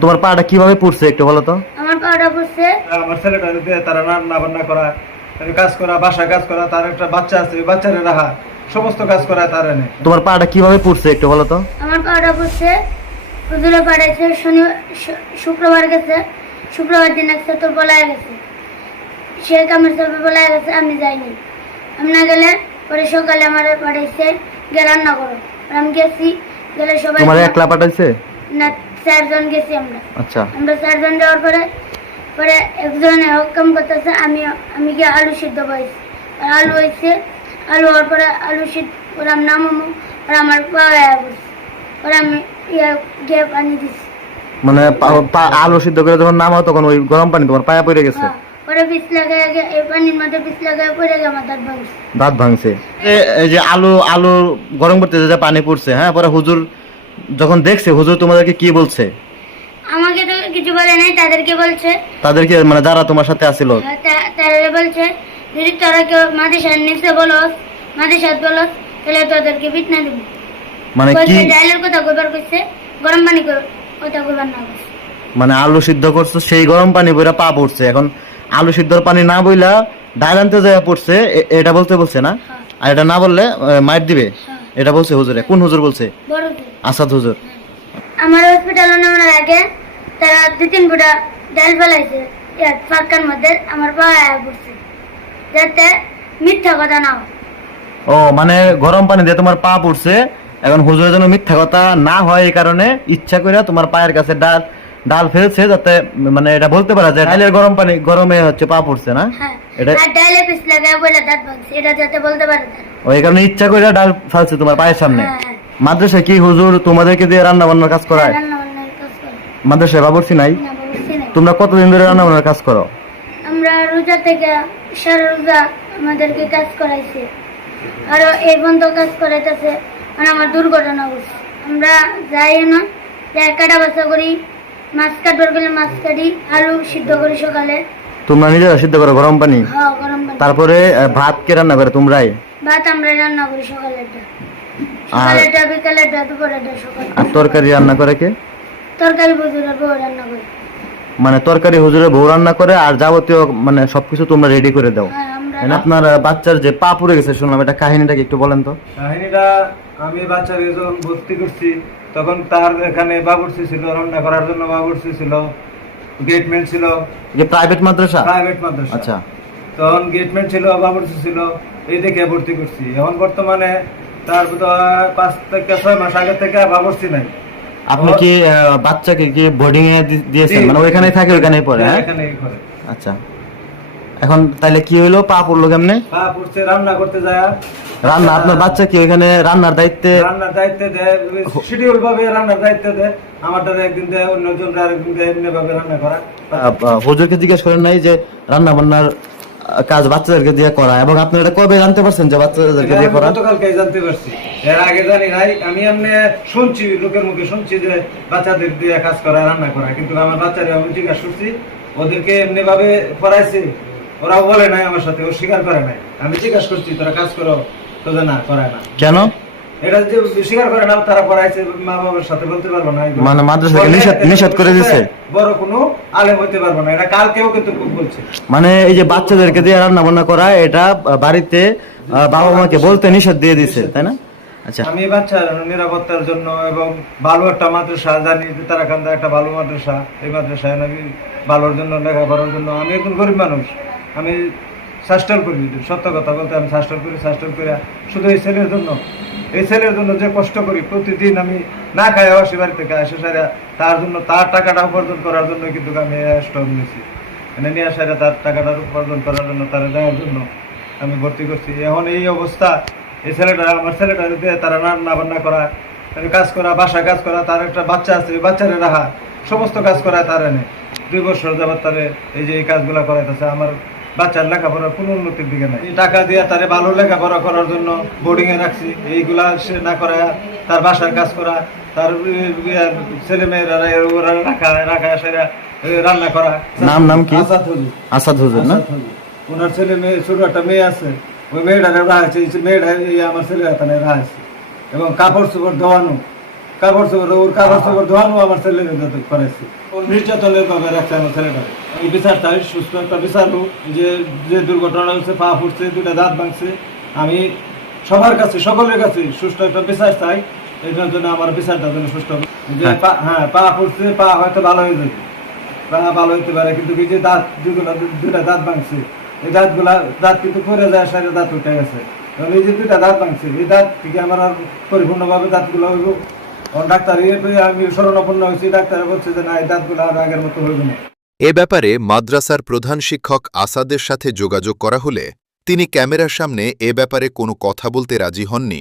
তোমার পাটা কিভাবে পড়ছে একটু বলো তো। আমার পাউডার পড়ছে। আমার ছেলেটা দিয়ে তারা রান্না বান্না করা, কাজ করা, বাসা কাজ করা, তার একটা বাচ্চা আছে, ওই বাচ্চারে রাখা, সমস্ত কাজ করা তার এনে। তোমার পাটা কিভাবে পড়ছে একটু বলো তো। আমার পাউডার পড়ছে, হুজুরে পাঠাইছে শুক্রবার গেছে, শুক্রবার দিন একসাথে তোর বলায় গেছে, সে কামের সাথে বলায় গেছে, আমি যাইনি। আমি না গেলে পরে সকালে আমার পাঠাইছে গিয়ে রান্না করো। আর আমি গেছি, গেলে সবাই তোমার একলা পাঠাইছে? না, 4 জন গেছি আমরা। আচ্ছা, আমরা 4 জন যাওয়ার পরে পরে একজনে হুকুম করতেছে, আমি গিয়ে আলু সিদ্ধ পাইছি। আর আলু হয়েছে, আলু হওয়ার পরে আলু সিদ্ধ করে আমি নামামো, আর আমার পাওয়া বসছে, পরে আমি গিয়ে পানি দিছি। মানে আলু সিদ্ধ করে যখন নামাও তখন ওই গরম পানি তোমার পায়ে পড়ে গেছে? হ্যাঁ, পরে বিষ লাগাই এই পানির মধ্যে বিষ লাগাই পড়ে গিয়ে আমার দাঁত ভাঙছে। দাঁত ভাঙছে। এই যে আলু গরম করতে যে পানি পড়ছে, হ্যাঁ, পরে হুজুর যখন দেখছে, হুজুর তোমাদেরকে কি বলছে? আমাকে তো কিছু বলে নাই, তাদেরকে বলছে। তাদেরকে মানে যারা তোমার সাথে আসিল? তারা বলছে যদি তোরা কেউ মাদ্রাসার নিচে বলস, মাদ্রাসাত বলস, তাহলে তোদেরকে বিটনা দেব। মানে কি ডাইলের কথা কইবার কইছে, গরম পানি কথা কইবার না কইছে। মানে আলু সিদ্ধ করছো, সেই গরম পানি বইরা পা পড়ছে। এখন আলু সিদ্ধর পানি না বইলা ডাল আনতে যায় পড়ছে, এটা বলতে বলছে না? হ্যাঁ। আর এটা না বললে মাইর দিবে, হ্যাঁ। এটা বলছে হুজুরে? কোন হুজুর বলছে? বড় তো। আসাদ হুজুর। আমার হসপিটালে নেওয়ার আগে তারা 2-3 ফুটা ডাল ফেলাইছে ফাঁকার মধ্যে, আমার পায়ে পড়ছে, যাতে মিথ্যা কথা না হয়। ও মানে গরম পানি দিয়ে তোমার পা পড়ছে, এখন হুজুরের জন্য মিথ্যা কথা না হয় এই কারণে ইচ্ছা করে তোমার পায়ের কাছে ডাল ফেলছে, যাতে মানে এটা বলতে পারা যায় ডালের গরম পানি গরমে হচ্ছে পা পড়ছে না? হ্যাঁ, এটা আর ডালে পিস লাগায় বলে দাঁত ভাঙছে, এটা যাতে বলতে পারে তারা। ওই কারণে ইচ্ছা করে ডাল ফেলছে তোমার পায়ের সামনে। হ্যাঁ, হ্যাঁ। মাদ্রাসায় কি হুজুর তোমাদেরকে দিয়ে রান্না বান্নার কাজ করায়? রান্নাবান্নার কাজ করে। মাদ্রাসায় বাবুর্চি নাই? না, বুঝছি না। তোমরা কতদিন ধরে রান্না বান্নার কাজ করো? আমরা রোজা থেকে সারা রোজা আমাদেরকে কাজ করাইছে, আরো এই বন্ধ কাজ করাইতেছে। মানে আমার দুর্ঘটনা হচ্ছে, আমরা যাই না, যাই কাটা বাছা করি, মাছ কাটবার গেলে মাছ কাটি, আলু সিদ্ধ করি সকালে। তোমরা নিজেরা সিদ্ধ করো গরম পানি? হ্যাঁ, গরম পানি। তারপরে ভাত কে রান্না করে তোমরাই? ভাত আমরা রান্না করি সকালেরটা, সকালেরটা বিকালেরটা দুপুরেরটা সকালে। আর তরকারি রান্না করে কে? তরকারি বুঝুরের বউ রান্না করি। মানে তরকারি হুজুরের বউ রান্না করে, আর যাবতীয় মানে সবকিছু তোমরা রেডি করে দাও? হ্যাঁ, আমরা তাই না? আপনার বাচ্চার যে পা পুড়ে গেছে শুনলাম, এটা কাহিনীটা কি একটু বলেন তো। কাহিনীটা, আমি বাচ্চাকে যখন ভর্তি করছি তখন তার এখানে বাবুর্চি ছিল, রান্না করার জন্য বাবুর্চি ছিল, গেটম্যান ছিল। যে প্রাইভেট মাদ্রাসা? প্রাইভেট মাদ্রাসা। আচ্ছা। তখন গেটম্যান ছিল, বাবুর্চি ছিল, এই দেখে ভর্তি করছি। এখন বর্তমানে তার 5 থেকে 6 মাস আগে থেকে বাবুর্চি নাই। আপনি কি বাচ্চাকে কি বোর্ডিং এ দিয়েছেন? মানে ওইখানেই থাকে, ওইখানেই পড়ে? হ্যাঁ, এখানেই করে। আচ্ছা। এখন তাইলে কি হইলো, পা পড়লো কেমনে? পা পড়ছে রান্না করতে যায়। রান্না আপনার বাচ্চা কি ওইখানে রান্নার দায়িত্বে? রান্নার দায়িত্বে দেয়, শিডিউল ভাবে রান্নার দায়িত্ব দেয়। আমার দ্বারা একদিন দেয়, অন্যজন আরেকদিন দেয়, এমনি ভাবে রান্না করা। হুজুরকে জিজ্ঞেস করেন নাই যে রান্না বান্নার কাজ বাচ্চাদেরকে দিয়ে করা, এবং আপনি এটা কবে জানতে পারছেন যে বাচ্চাদেরকে দিয়ে করা? গতকালকে জানতে পারছি, এর আগে জানি নাই। আমি এমনি শুনছি, লোকের মুখে শুনছি যে বাচ্চাদের দিয়ে কাজ করা, রান্না করা, কিন্তু আমার বাচ্চারা আমি জিজ্ঞাসা করছি, ওদেরকে এমনি ভাবে পড়াইছি, ওরাও বলে নাই আমার সাথে, ও স্বীকার করে নাই। আমি জিজ্ঞাসা করছি তোরা কাজ করো, তো যে না করে না। কেন? এটা যে স্বীকার করে না, তারা পড়াইছে, মা বাবার সাথে বলতে পারবো না। মানে মাদ্রাসাকে নিষেধ করে দিয়েছে? বড় কোনো আলেম হইতে পারবো না, এটা কালকেও কিন্তু বলছে। মানে এই যে বাচ্চাদেরকে দিয়ে রান্না বান্না করা, এটা বাড়িতে বাবা মাকে বলতে নিষেধ দিয়ে দিছে, তাই না? আচ্ছা। আমি বাচ্চার নিরাপত্তার জন্য এবং ভালো একটা মাদ্রাসা জানি, তারাকান্দা একটা ভালো মাদ্রাসা, এই মাদ্রাসায় আমি ভালোর জন্য, লেখাপড়ার জন্য, আমি একজন গরিব মানুষ, আমি চেষ্টা করি, সত্য কথা বলতে আমি চেষ্টা করি শুধু এই ছেলের জন্য, এই ছেলের জন্য যে কষ্ট করি প্রতিদিন, আমি না খাই আসি বাড়ি থেকে আসে সারা, তার জন্য, তার টাকাটা উপার্জন করার জন্য কিন্তু আমি স্টক নিয়েছি, মানে নিয়ে আসারে তার টাকাটা উপার্জন করার জন্য, তারা দেওয়ার জন্য আমি ভর্তি করছি। এখন এই অবস্থা, এই ছেলেটা, আমার ছেলেটা দিয়ে তারা রান্না বান্না করা, কাজ করা, বাসা কাজ করা, তার একটা বাচ্চা আছে, ওই বাচ্চারে রাখা, সমস্ত কাজ করায় তার এনে 2 বছর যাবার তারে এই যে এই কাজগুলো করাইতেছে। আমার বাচ্চার লেখাপড়ার কোনো উন্নতির দিকে নাই। এই টাকা দিয়ে তারে ভালো লেখাপড়া করার জন্য বোর্ডিং এ রাখছি, এইগুলা সে না করা, তার বাসায় কাজ করা, তার ছেলে মেয়েরা রাখা সেরা রান্না করা। নাম কি? আসাদ হুজুর। আসাদ হুজুর না? ওনার ছেলে মেয়ে, ছোট একটা মেয়ে আছে, ওই মেয়েটা রাখছে, মেয়েটা আমার ছেলে হাতে রাখছে, এবং কাপড় চোপড় ধোয়ানো, কাপড় চোপড় ওর কাপড় চোপড় ধোয়ানো আমার ছেলে করেছে। ওর নির্যাতনের ভাবে রাখছে আমার ছেলেটাকে। এই বিচার চাই, সুস্থ একটা বিচার হোক। যে যে দুর্ঘটনা হচ্ছে, পা ফুটছে, দুটা দাঁত ভাঙছে, আমি সবার কাছে, সকলের কাছে সুস্থ একটা বিচার চাই। এটার জন্য আমার বিচারটা যেন সুস্থ হবে। যে পা ফুটছে, পা হয়তো ভালো হয়ে যাবে, পা ভালো হইতে পারে, কিন্তু এই যে দাঁত দুটা দাঁত ভাঙছে, এই দাঁত কিন্তু পরে যায়, সাইডে দাঁত উঠে গেছে। তাহলে এই যে দুটা দাঁত ভাঙছে, এই দাঁত থেকে আমার আর পরিপূর্ণভাবে দাঁতগুলো হইব। ডাক্তার আমি শরণাপন্ন হয়েছি, ডাক্তার বলছে যে না, এই দাঁতগুলো আর আগের মতো হইব না। এ ব্যাপারে মাদ্রাসার প্রধান শিক্ষক আসাদের সাথে যোগাযোগ করা হলে তিনি ক্যামেরার সামনে এ ব্যাপারে কোনো কথা বলতে রাজি হননি।